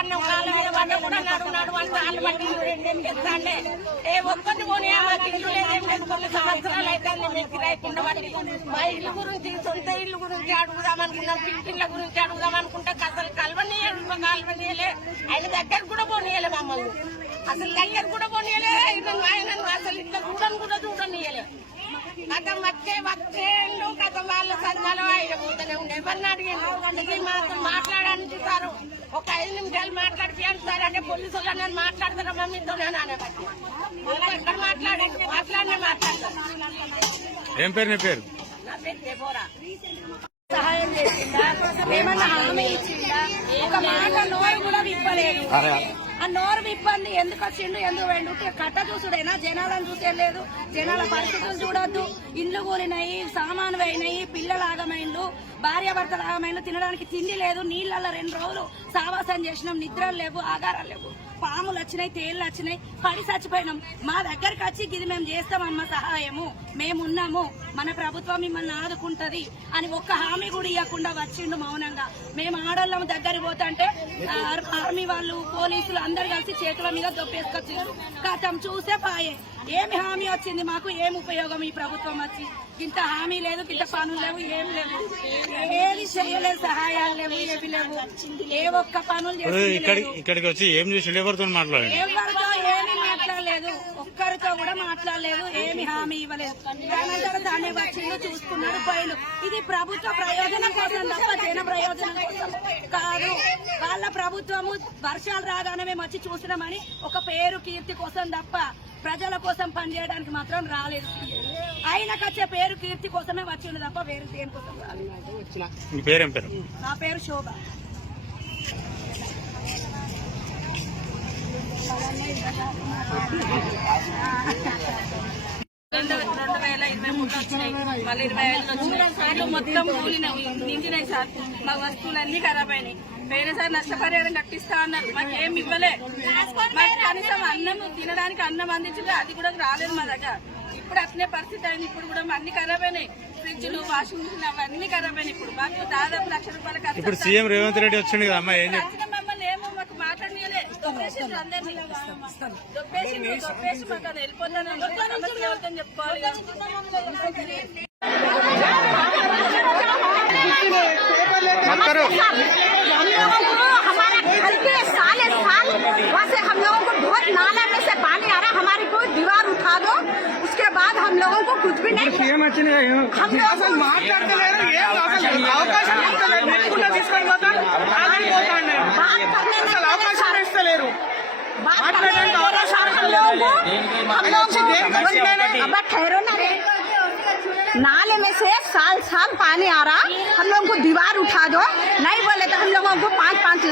అన్నం కాళ్ళ మీద పడ్డ కూడా నడు అంటే వాళ్ళు మట్టి రెండేం చేస్తాండే ఏ ఒక్కటి పోనీ మాకు ఇల్లు లేదేం లేదు. కొన్ని సంవత్సరాలు అయితే మేము కిరాయికుండా బట్టి మా ఇల్లు గురించి సొంత ఇల్లు గురించి అడుగుదామనుకున్నాం, పిల్లిళ్ళ గురించి అడుగుదామనుకుంటే అసలు కలవనీయలే. ఆయన దగ్గర కూడా పోనీయలే మమ్మల్ని, అసలు దగ్గర కూడా పోనీయలే. ఆయన అసలు ఇట్లా కూడా చూడనీయలే. కథ వచ్చేండు కథ వాళ్ళ సంఘాలు ఆయన పోతూనే ఉండే. ఎవరిని అడిగిండు ఇది మాత్రం మాట్లాడానికి సారు ఒక 5 నిమిషాలు మాట్లాడిపోయాను సార్ అంటే పోలీసు వాళ్ళు నేను మాట్లాడతారా మమ్మీతో నేను అనేబట్టి ఎక్కడ మాట్లాడతాను. ఏం పేరు? నీ పేరు? నా పేరు దేబోరా. సహాయం చేసిందా, ఏమన్నా హామీ ఇచ్చిందా? ఒక మాట నోరు కూడా విప్పలేదు. ఆ నోరు విప్పంది ఎందుకు వచ్చిండు, ఎందుకు వెండు కట్ట చూసుడైనా జనాలను చూసే లేదు. జనాల పరిస్థితులు చూడొద్దు. ఇండ్లు కూలినాయి, సామాను అయినాయి, పిల్లలు ఆగమైండ్లు, భార్యాభర్తలు ఆగమైండ్లు, తినడానికి తిండి లేదు. నీళ్ళల్లో 2 రోజులు సావాసం చేసినాం, నిద్రలు లేవు, ఆగారాలు లేవు, పాములు వచ్చినాయి, తేళ్లు వచ్చినాయి, పడి చచ్చిపోయినాం. మా దగ్గరకు వచ్చి ఇది మేము చేస్తామమ్మ సహాయము, మేమున్నాము, మన ప్రభుత్వం మిమ్మల్ని ఆదుకుంటది అని ఒక్క హామీ కూడా ఇవ్వకుండా వచ్చిండు మౌనంగా. మేము ఆడోళ్ళం దగ్గరికి పోతుంటే ఆర్మీ వాళ్ళు, పోలీసులు అందరు కలిసి చేతుల మీద దొప్పేసుకొచ్చిండ్రు. కథం చూసే పాయే. ఏమి హామీ వచ్చింది మాకు, ఏం ఉపయోగం ఈ ప్రభుత్వం వచ్చి? ఇంత హామీ లేదు, ఇంత పనులు లేవు, ఏం లేవు, ఏది చేయలేదు, సహాయాలు లేవు, ఏమి లేవు, ఏ ఒక్క పనులు ఇక్కడికి వచ్చి ఏం చేసి ఎవరితో మాట్లాడలేదు, ఎవరితో ఏమి మాట్లాడలేదు, ఒక్కరితో కూడా మాట్లాడలేదు, ఏమి హామీ ఇవ్వలేదు. దాన్ని వచ్చిండు, చూసుకున్నాడు, పోయిలు. ఇది ప్రభుత్వ ప్రయోజనం కోసం తప్ప జన ప్రయోజనం కోసం కాదు. వాళ్ళ ప్రభుత్వము వర్షాలు రాగానే మేము వచ్చి చూసినామని ఒక పేరు కీర్తి కోసం తప్ప ప్రజల కోసం పనిచేయడానికి మాత్రం రాలేదు. ఆయనకు వచ్చే పేరు కీర్తి కోసమే వచ్చిండు తప్ప వేరే దేని కోసం రాలేదు. నా పేరు శోభ. 2023 వచ్చినాయి, మళ్ళీ 25 వచ్చినాయి. మొత్తం నిండినాయి సార్. మా వస్తువులన్నీ ఖరాబ్ అయినాయి. పోయినసారి నష్టపరిహారం కట్టిస్తా అన్నారు, మాకేం ఇవ్వలే. మాకు కనీసం అన్నం తినడానికి అన్నం అందించింది, అది కూడా రాలేదు మా దగ్గర. ఇప్పుడు అట్నే పరిస్థితి అయింది. ఇప్పుడు కూడా అన్ని ఖరాబ్ అయినాయి, ఫ్రిడ్జ్లు, వాషింగ్ మిషన్ అవన్నీ ఖరాబ్ అయినాయి. ఇప్పుడు మాకు దాదాపు ₹1,00,000 ఖర్చు. ఇప్పుడు సీఎం రేవంత్ రెడ్డి వచ్చింది కదా అమ్మా, ఏం మమ్మల్ని ఏమో మాకు మాట్లాడనీయలే, దొప్పేసి అందరినీ దొప్పేసి మాకు అది వెళ్ళిపోతాను చెప్పుకోవాలి. हमारे घर के साल वहाँ से हम लोगों को बहुत नाला में से पानी आ रहा है. हमारी कोई दीवार उठा दो, उसके बाद हम लोगों को कुछ भी नहीं. हम ठहरो ना रे. नाले में से साल पानी आ रहा, हम लोगों को दीवार उठा दो, नहीं बोले तो हम लोगों को 5-5 लाख